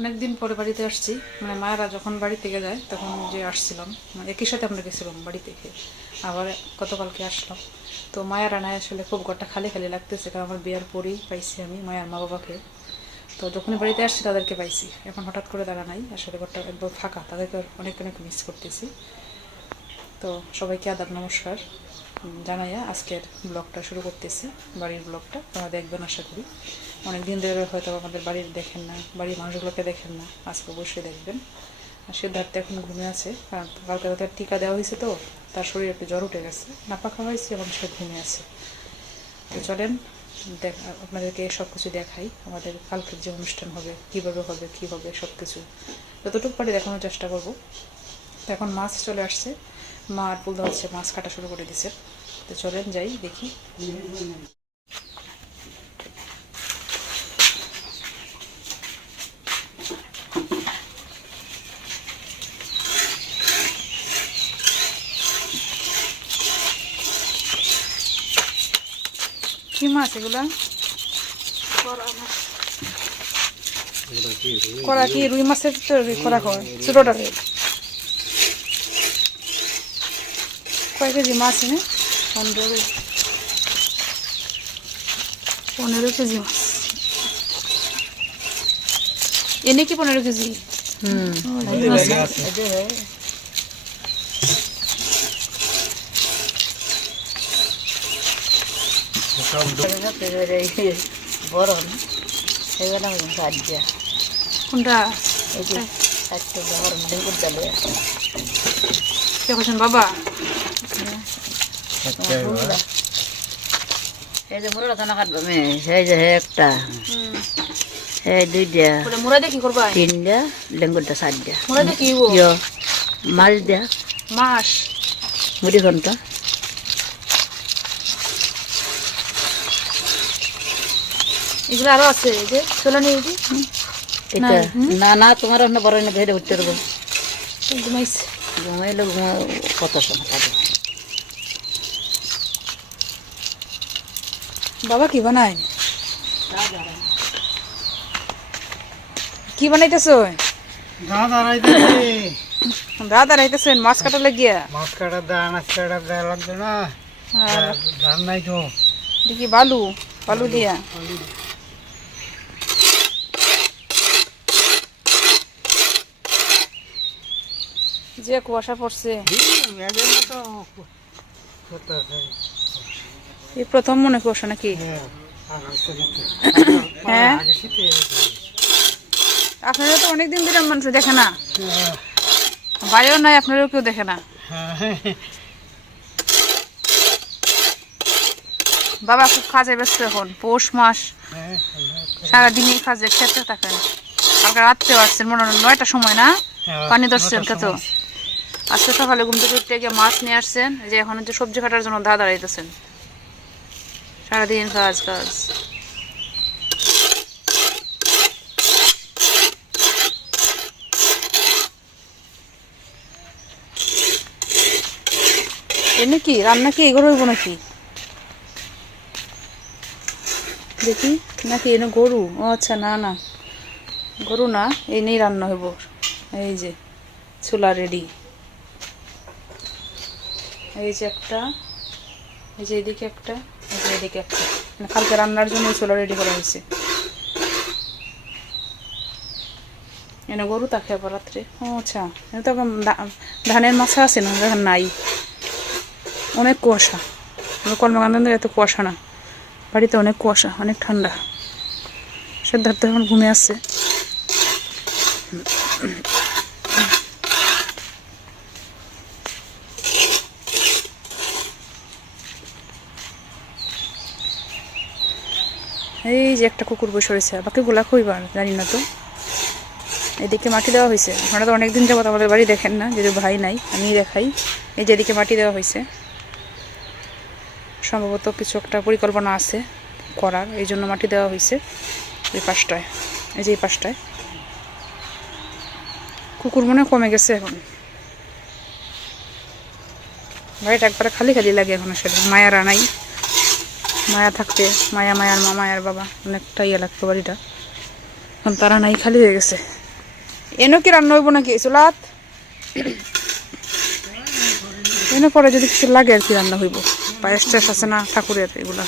অনেকদিন পরে বাড়িতে আসছি, মানে মায়েরা যখন বাড়ি থেকে যায় তখন যে আসছিলাম, মানে একই সাথে আমরা গেছিলাম বাড়ি থেকে, আবার গতকালকে আসলাম। তো মায়েরা নাই, আসলে খুব ঘরটা খালি খালি লাগতেছে, কারণ আমার বিয়ার পরেই পাইছি আমি মায়ের মা বাবাকে। তো যখনই বাড়িতে আসছি তাদেরকে পাইছি, এখন হঠাৎ করে তারা নাই, আসলে ঘরটা একদম ফাঁকা, তাদেরকে অনেক অনেক মিস করতেছি। তো সবাইকে আদাব নমস্কার জানাইয়া আজকের ব্লগটা শুরু করতেছি, বাড়ির ব্লগটা তোমরা দেখবেন আশা করি। অনেক দিন ধরে হয়তো আমাদের বাড়ির দেখেন না, বাড়ির মানুষগুলোকে দেখেন না, আজকে অবশ্যই দেখবেন। আর সিদ্ধার্থ এখন ঘুমে আছে, কারণ কালকে তাদের টিকা দেওয়া হয়েছে, তো তার শরীরে একটু জ্বর উঠে গেছে, নাপা খাওয়া হয়েছে এবং সে ঘুমে আছে। তো চলেন আপনাদেরকে সব কিছু দেখাই, আমাদের কালকের যে অনুষ্ঠান হবে কীভাবে হবে কী হবে সব কিছু যতটুকু পারি দেখানোর চেষ্টা করব। তো এখন মাছ চলে আসছে, মা আর পুলদা হচ্ছে মাছ কাটা শুরু করে দিছে। তো চলেন যাই দেখি। কি মাছ এগুলা? করা কি রুই মাছের তো করা হয় ছোটটা? কয় কেজি মাছ এনে? 15 কেজি মাছ এনে কি 15 কেজি? বড় এগুলো সাজ্জা কোনটা এই যে একটা বড় মেঘুর ডালে দেখছেন বাবা? এই যে বড় দানা কাটবে মে সেই যে একটা এই দুইটা মোরা দিয়ে কি করবা? তিনটা লেঙ্গুরটা সাজ্জা মোরা দিয়ে কি মাছ দিয়া মাছ মুড়ি ঘন্টা এগুলো আরো আছে, এই যে চলে নিয়ে এটা না না তোমার ওখানে বড় না ধরে উঠতে পারবো ঘুমাইছে। ঘুমাইলে কত সময় কাটে। বাবা কি বানায়? কি বানাইতেছো? দাদা রাইতেছেন মাছ কাটা লাগিয়া? মাছ কাটার দা আনাজ কাটার দা লাগবে না, ধান নাই তো। দেখি বালু বালু দিয়া যে কুয়াশা পড়ছে, এই প্রথম মনে কুয়াশা নাকি? হ্যাঁ, আপনারা তো অনেকদিন ধরে মানুষ দেখে না, বাইরেও নাই, আপনারাও কেউ দেখে না। বাবা খুব কাজে ব্যস্ত এখন, পৌষ মাস, সারাদিনই কাজে খেতে থাকেন। কালকে রাত্রেও আসছেন মনে হয় 9টার সময় না? পানি ধরছেন কত? আজকে সকালে ঘুম থেকে উঠতে গিয়ে মাছ নিয়ে আসছেন, যে এখন হচ্ছে সবজি কাটার জন্য দাদা দাঁড়াইতেছেন। সারাদিন কাজ কাজ। এমনি কি রান্না কি এগুলো হইব নাকি দেখি? নাকি এনে গরু? ও আচ্ছা, না না গরু না, এই নেই রান্না হইব। এই যে চুলা রেডি, এই যে একটা, এই যে এদিকে একটা, এই যে এদিকে একটা, মানে কালকে রান্নার জন্য এই চুলা রেডি করা হয়েছে। এনে গরু তাকে আবার রাত্রে। ও আচ্ছা, এটা তো ধানের মাছা আছে না, এখন নাই, অনেক কুয়াশা। কলমাকান্দার এত কুয়াশা না, বাড়িতে অনেক কুয়াশা, অনেক ঠান্ডা। সিদ্ধার্থ এখন ঘুমে আসছে। এই যে একটা কুকুর বসে রয়েছে, বাকি গোলা কইবার জানি না তো। এদিকে মাটি দেওয়া হয়েছে, আপনারা তো অনেকদিন যাবত আমাদের বাড়ি দেখেন না, যদি ভাই নাই আমি দেখাই। এই যে এদিকে মাটি দেওয়া হয়েছে, সম্ভবত কিছু একটা পরিকল্পনা আছে করার, এই জন্য মাটি দেওয়া হয়েছে। এই পাশটায়, এই যে এই পাশটায় কুকুর মনে কমে গেছে এখন, বাড়িটা একবারে খালি খালি লাগে এখন। আসলে মায়ারা নাই, মায়া থাকতে মায়ার মা মায়ার বাবা অনেকটা ইয়ে লাগতো বাড়িটা, এখন তারা নাই, খালি হয়ে গেছে। এনো কি রান্না হইব নাকি চুলাত? এনে পরে যদি কিছু লাগে আর কি রান্না হইব, পায়েস টায়েস আছে না ঠাকুরের এগুলা।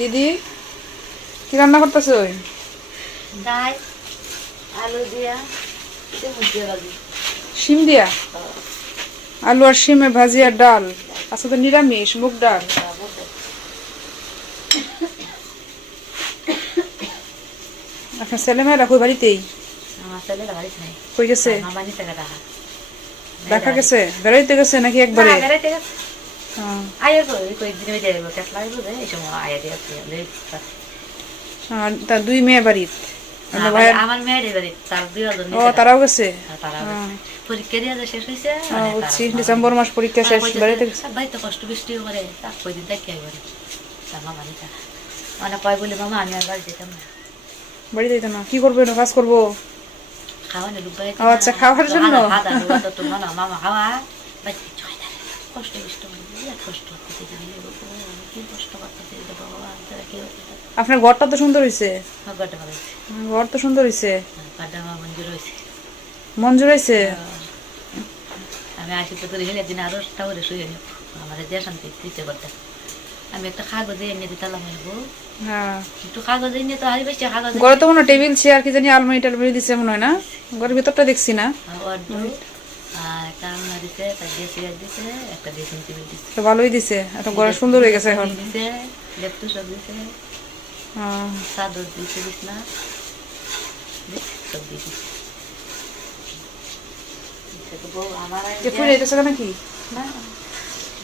দিদি কি রান্না করতেছো? ডাল আলু দিয়া শিম দিয়া? আলু আর শিমে ভাজি আর ডাল। আচ্ছা, তো নিরামিষ মুগ ডাল। আপনার ছেলেমেয়েরা কই বাড়িতেই? আমার ছেলে বাড়িতে নাই, কই গেছে? মামা নিতে গেছে। দেখা গেছে বেড়াইতে গেছে নাকি একবারে? বেড়াইতে গেছে। হ্যাঁ। আয়ের কয়েকদিন হয়ে যাবে, কেটলা হইব এই সময় আয়া দিয়ে তার দুই মেয়ে বাড়ির? আমার মেয়ের বাড়ি, তার দুই জন। ও, তারাও গেছে? পরীক্ষা দিয়ে শেষ হয়েছে। বুঝছি, ডিসেম্বর মাস পরীক্ষা শেষ, বাড়িতে গেছে। বাড়িতে কষ্ট বৃষ্টি করে তার কয়দিন দেখি একবারে তার মামা নিতে মানে কয় বলে মামা আমি আর বাড়ি যেতাম না। বাড়ি যাইতো না? কি করবে? কাজ করবো? খাওয়ানো লোক আচ্ছা, খাওয়ার জন্য? মামা খাওয়া কষ্ট বৃষ্টি করে কষ্ট কি কষ্ট করতেছে ভগবান, তারা কি আপনার ঘরটা তো সুন্দর হয়েছে। ঘরটা ভালো হয়েছে, ঘর তো সুন্দর হয়েছে। ঘরটা আমার মঞ্জুর হয়েছে। মঞ্জুর হয়েছে? আমি আসি তো করে গেলে দিন আরো টাওয়ারে শুয়ে নিব, আমার যে শান্তি দিতে করতে। আমি একটা কাগজে এনে দিতাম হ্যাঁ, একটু কাগজে এনে তো হারি বেশি কাগজ। ঘরে তো মনে হয় টেবিল চেয়ার কি জানি আলমারি টালমারি দিছে মনে হয় না? ঘরের ভিতরটা দেখছি না। একটা আলনা দিছে, একটা দিয়ে চেয়ার দিছে, একটা ড্রেসিং টেবিল দিছে। তো ভালোই দিছে, এত ঘর সুন্দর হয়ে গেছে এখন। দিছে লেপটপ সব দিছে, হ্যাঁ। চাদর দিছে, বিছনা সব দিছে। ফুল যেতেছে নাকি? না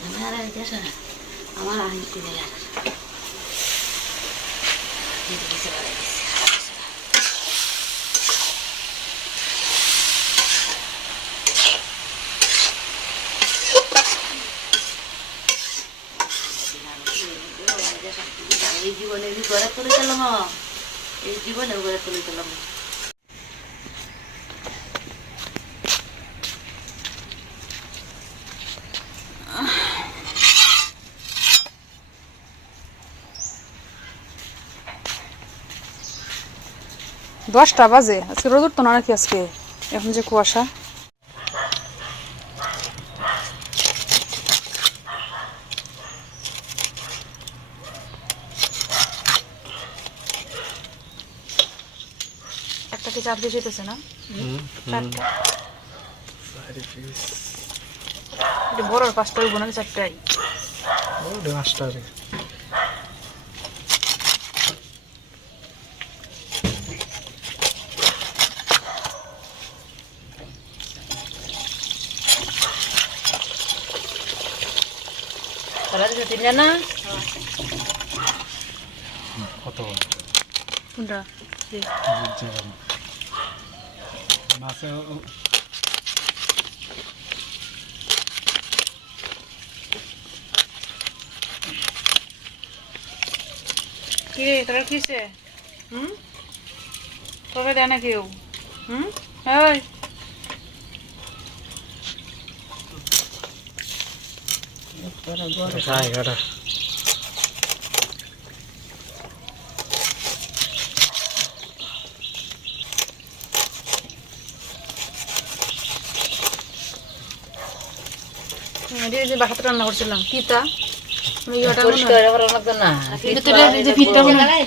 আমার দেশ আমার আইন করে এই জীবনে ঘরে তুলে চলাম, এই জীবনে ঘরে তুলে চলাম। 10টা বাজে। আজকে রোদ উঠতো না নাকি? আজকে এখন যে কুয়াশা। একটা কি 4 পিস হইতেছে না? 4টা। এটা বড় 5টা হইব নাকি 4টাই? ও 5টা রে। তাহলে তো তিন না কত কোনটা? মাছে কি রে তোরা কিছে? তোরা দেয় না কেউ? এই খাই গাটা বাসাতে রান্না করছিলাম কিতা পরিষ্কার করা লাগতো না, কিন্তু তোরা যে ফিটটা মনে হয়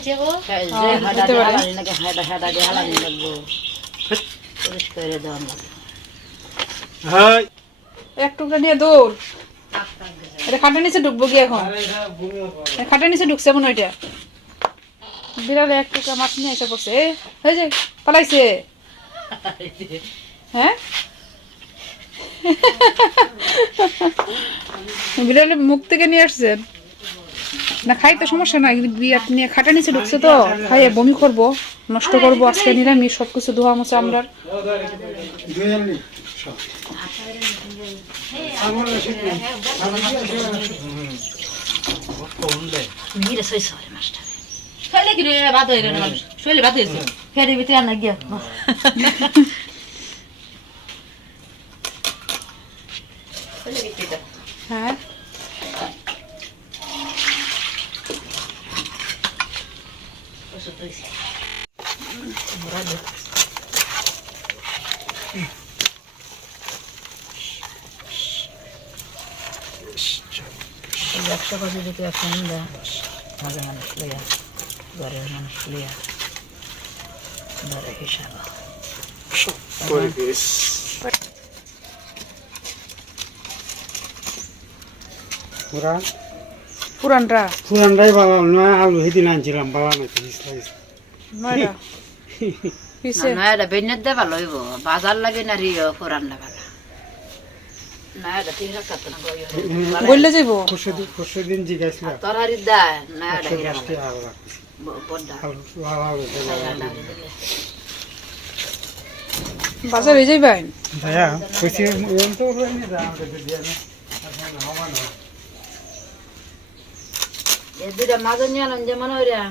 পরিষ্কার দেওয়া লাগে। হাই এক টুকরা নিয়ে দৌড়। এটা খাটের নিচে ঢুকবো কি এখন? খাটের নিচে ঢুকছে মনে হয়। এটা বিড়ালে এক টুকরা মাছ নিয়ে এসে পড়ছে। এই যে পালাইছে। হ্যাঁ, বিড়ালে মুখ থেকে নিয়ে আসছেন। না খাইতে সমস্যা নাই, বিয়ার নিয়ে খাটা নিচে ঢুকছে তো খাইয়ে বমি করবো, নষ্ট করবো। আজকে নিরামিষ সবকিছু ধোয়া মোছা আমরা। গিরে সই সরে মাস্টার শৈলে গিরে বাদ হয়ে গেল মানুষ, শৈলে বাদ হয়েছে ফেরে ভিতরে আনা গিয়া হ্যাঁ ব্যবসা করছে যদি এখন মাঝে মানুষ লইয়া ঘরের মানুষ লইয়া ধরে হিসাব পুরানটা পুরানটাই বালাম না, আলু সেদিন আনছিলাম বালাম নয়টা পিছে নয়টা বেনের দেবা লইব বাজার লাগে না রিও ফোরান না ভালো নয়টা ঠিক রাখতো না বললে যাইবো পরশু দিন জিজ্ঞাসা তরহারি দেয় নয়টা বড্ডা বাজার হয়ে যাইবাই। ভাইয়া কইছি এম তো হয়নি দা আমাদের দিয়া না হওয়া না এ দুইটা মাজন নিয়ে আনন্দ যেমন ওইরা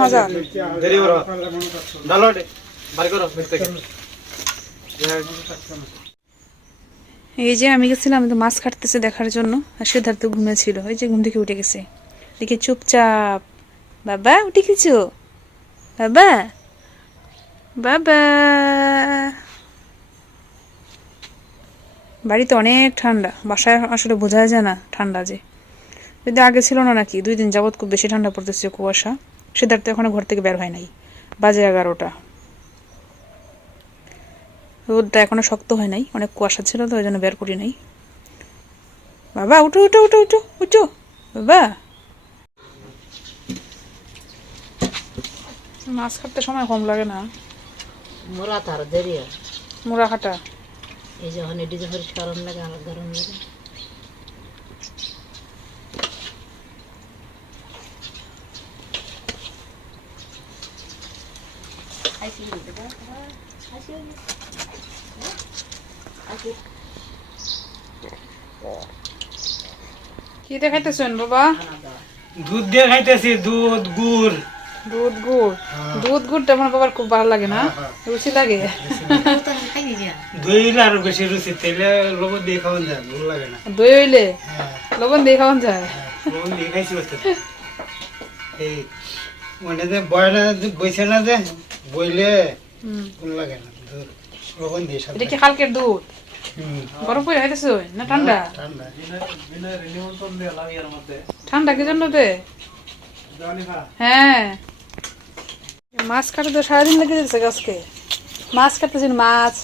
মজা দেরি করো ডালো বাড়ি করো থেকে এই যে আমি গেছিলাম তো মাছ কাটতেছে দেখার জন্য, আর সিদ্ধার্থ ঘুমিয়েছিল, ওই যে ঘুম থেকে উঠে গেছে। দেখি চুপচাপ, বাবা উঠে গেছো, বাবা বাবা। বাড়িতে অনেক ঠান্ডা, বাসায় আসলে বোঝা যায় না ঠান্ডা যে, যদি আগে ছিল না নাকি 2 দিন যাবত খুব বেশি ঠান্ডা পড়তেছে, কুয়াশা। সিদ্ধার্থ এখনো ঘর থেকে বের হয় নাই, বাজে 11টা। রোদটা এখনো শক্ত হয় নাই, অনেক কুয়াশা ছিল তো ওই জন্য বের করি নাই। বাবা উঠো উঠো উঠো উঠো উঠো বাবা। মাছ কাটতে সময় কম লাগে না, মোরা তার দেরি হয় মুড়া কাটা। এই যখন এডিজে পরিষ্কার লাগে আমার গরম লাগে কি দেখাইতেছেন বাবা? দুধ দিয়ে খাইতেছি, দুধ গুড়। দুধ গুড়, দুধ গুড়টা আমার বাবার খুব ভালো লাগে না, রুচি লাগে। দই হইলে আরো বেশি রুচি, তেলে লবণ দিয়ে খাওয়ান যায়, ভালো লাগে না। দই হইলে লবণ দিয়ে খাওয়ান যায়। লবণ দিয়ে খাইছি এই মানে যে বয়লা বইছে না যে বইলে ভালো লাগে না, লবণ দিয়ে এটা কি কালকের দুধ? গরম করে খাইতেছ না ঠান্ডা? ঠান্ডা ঠান্ডা কি জন্য দে? হ্যাঁ মাছ কাটতে তো সারাদিন লেগে যাচ্ছে গাছকে, মাছ কাটতেছেন মাছ।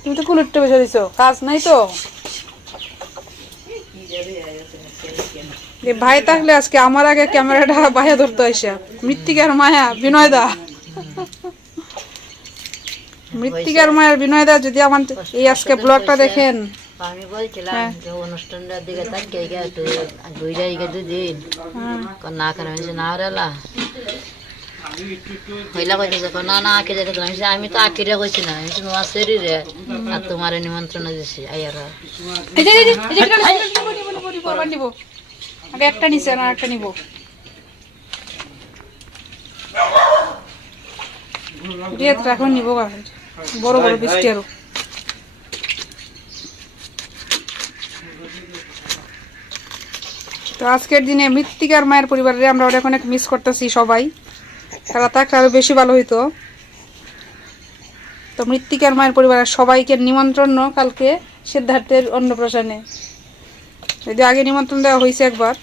তুমি তো কুলুট্টে বসে দিছ, কাজ নাই তো। ভাই থাকলে আজকে আমার আগে ক্যামেরাটা বাইরে ধরতে আসা। মৃত্তিকার মায়া বিনয় দা, মৃত্তিকার মায়ের বিনয় দা যদি আমার এই আজকে ব্লগটা দেখেন। আমি বলছিলাম যে অনুষ্ঠানটার দিকে তাকিয়ে গিয়ে একটু দুইটা ইগে দুদিন না করে না রেলা হইলা কইতেছে না না আঁকে যেতে আমি তো আঁকিরে কইছি না, আমি তোমার শরীরে আর তোমার নিমন্ত্রণ দিছি আইয়ারা আগে একটা নিচে আর একটা নিব। এখন নিব বড় বড় বৃষ্টি আরো। তো আজকের দিনে মৃত্তিকার মায়ের পরিবারে আমরা অনেক অনেক মিস করতেছি সবাই, তারা থাকলে আরো বেশি ভালো হইতো। তো মৃত্তিকার মায়ের পরিবারের সবাইকে নিমন্ত্রণ কালকে সিদ্ধার্থের অন্নপ্রাশনে। যদি আগে নিমন্ত্রণ দেওয়া হয়েছে একবার,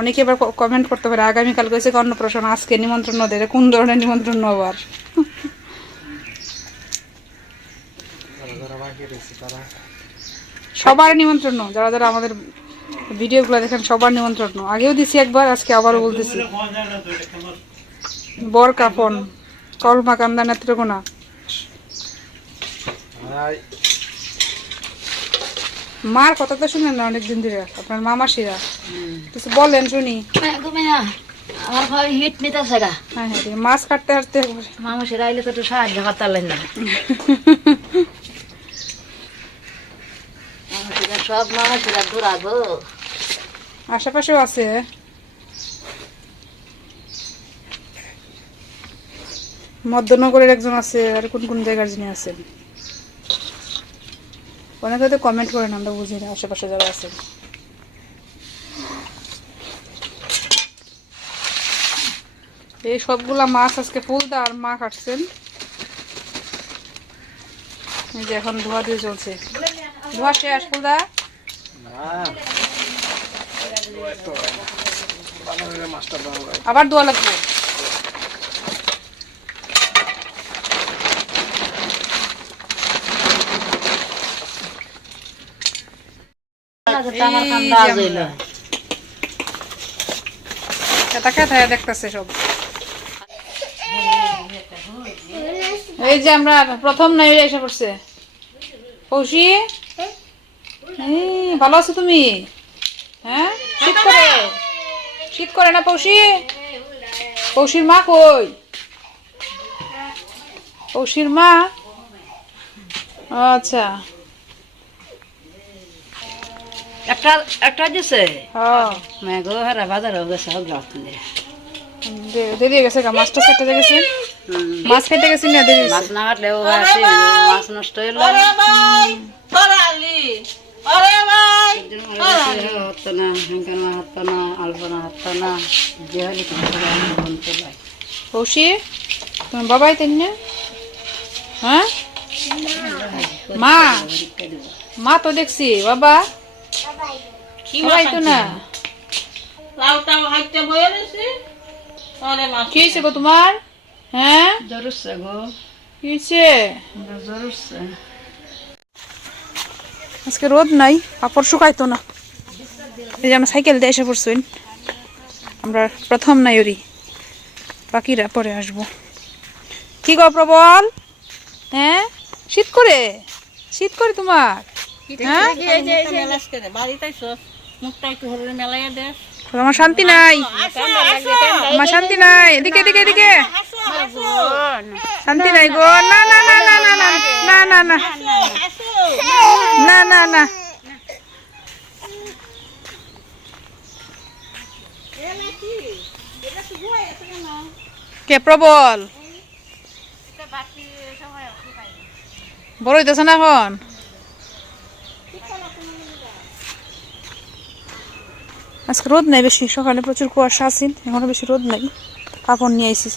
অনেকে এবার কমেন্ট করতে পারে আগামীকাল হয়েছে অন্নপ্রাশন, আজকে নিমন্ত্রণ দেয়, কোন ধরনের নিমন্ত্রণ আবার? সবার নিমন্ত্রণ, যারা যারা আমাদের ভিডিওগুলো দেখেন সবার নিমন্ত্রণ। আগেও দিছি একবার, আজকে আবারও বলতেছি। বর কাফন কলমা কান্দা নেত্রকোনা। মার কথা তো শুনেন না অনেকদিন ধরে, আপনার মামাসিরা কিছু বলেন শুনি। আমার ভাই হিট নিতেছে গা, হ্যাঁ হ্যাঁ রে, মাছ কাটতে কাটতে একবারে। মানুষের আইলে তো একটু সাহায্য করতালেন না। মানুষেরা সব মানুষেরা দূরাগো। আশেপাশেও আছে। মধ্যনগরের একজন আছে, আর কোন কোন জায়গার যিনি আছেন অনেকে তো কমেন্ট করেন, আমরা বুঝি না আশেপাশে যারা আছেন। এই সবগুলা মাছ আজকে ফুলদা আর মা কাটছেন। এই যে এখন ধোয়া দিয়ে চলছে, ধোয়া শেষ ফুলদা। আবার ধোয়া লাগবে। আমার কাম দাজ হইল। খেতা খেতা দেখতেছে সব। এই যে আমরা প্রথম নাই এসে পড়ছে। পৌষি, ভালো আছো তুমি? হ্যাঁ, শীত করে, শীত করে না পৌষি? পৌষির মা কই? পৌষির মা, আচ্ছা একটা একটা দিছে হ্যাঁ মেঘো হারা বাজার গেছে গ্লাস নিয়ে। দেরি হয়ে গেছে গা, মাছটা কেটে গেছে, মাছ কেটে গেছি না দেরি মাছ না কাটলেও আছে, মাছ নষ্ট হইল। হতো না, হাঙ্কার মা হতো না, আলপনা হতো না, যে হলে কিন্তু পৌষি তোমার বাবাই তেন না? হ্যাঁ মা, মা তো দেখছি বাবা সবাই তো না। কি হয়েছে গো তোমার? হ্যাঁ জ্বর উঠছে গো, কি হয়েছে? জ্বর উঠছে। আজকে রোদ নাই, কাপড় শুকাইতো না। এই যে আমরা সাইকেল দিয়ে এসে পড়ছেন, আমরা প্রথম নাই ওরি, বাকিরা পরে আসবো। কি গো প্রবল? হ্যাঁ শীত করে, শীত করে তোমার? হ্যাঁ আমার শান্তি নাই, আমার শান্তি নাই, এদিকে এদিকে এদিকে শান্তি নাই গো। না না না না না না না না না না না না কে প্রবল বড় হইতেছে না এখন? আজকে রোদ নাই বেশি, সকালে প্রচুর কুয়াশা আছে, এখনো বেশি রোদ নাই। কাপড় নিয়ে আইসি।